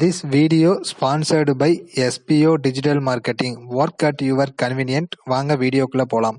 This video sponsored by SPO Digital Marketing. Work at your convenient. வாங்க வீடியோக்குள்ள போலாம்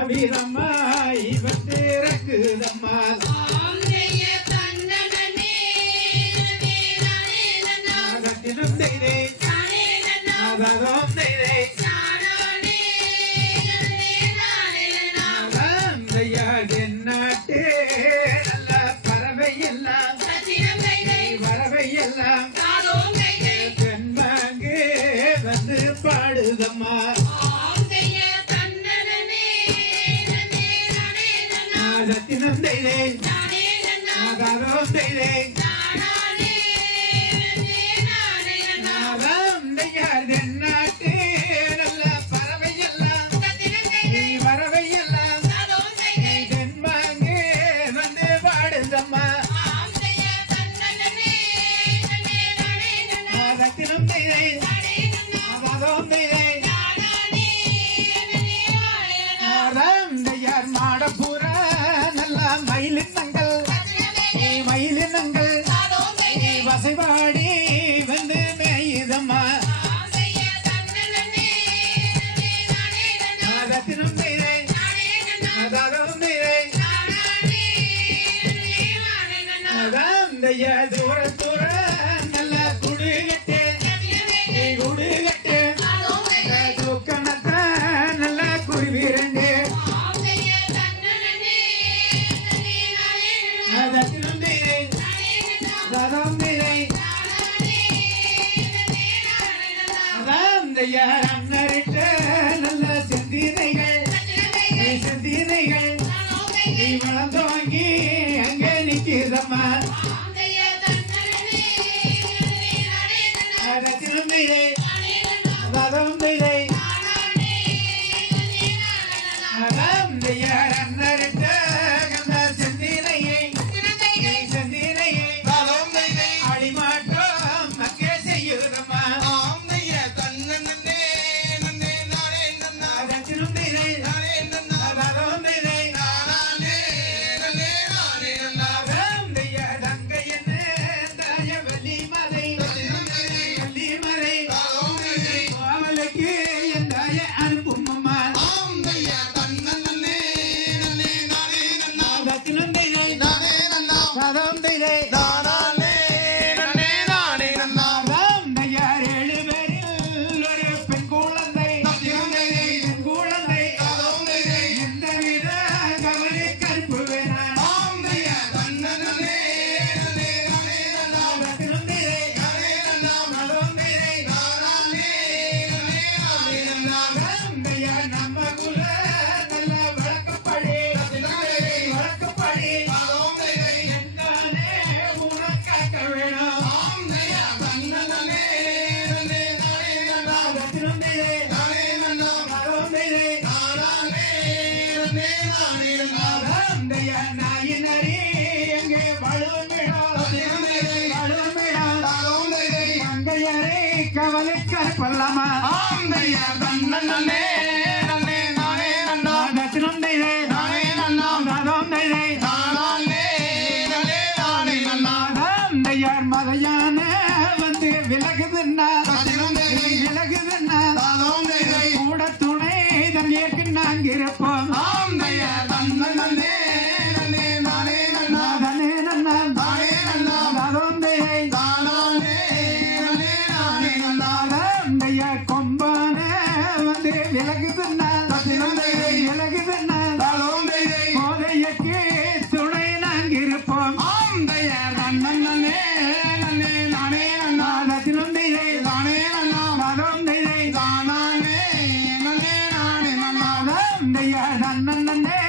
பலவீதம்மா இவன் திறக்குதம்மா. செய்தே நாதகம் செய்தே நாட்டு நல்ல பறவை எல்லாம் பறவை எல்லாம் நாகத்தினம் செய்தே நாதகம் செய்தே நாதம் செய்யார் தந்தைய தூர தூர நல்ல குடுகட்டு. குடுகட்டு. தூக்கணத்த நல்ல குருவிரண்டு ரத்தினம் செய்தே அதாரம் செய்தே அதாந்தையார் அன்னரிட்ட ரத்தினம் ரத்தினம் செய்தே அதாரம் செய்தே அதாந்தையார் நாயினரி எங்கே உயிர்க்கு நாங்க இருப்போம் கொம்பான வந்து விலகுது நன்னே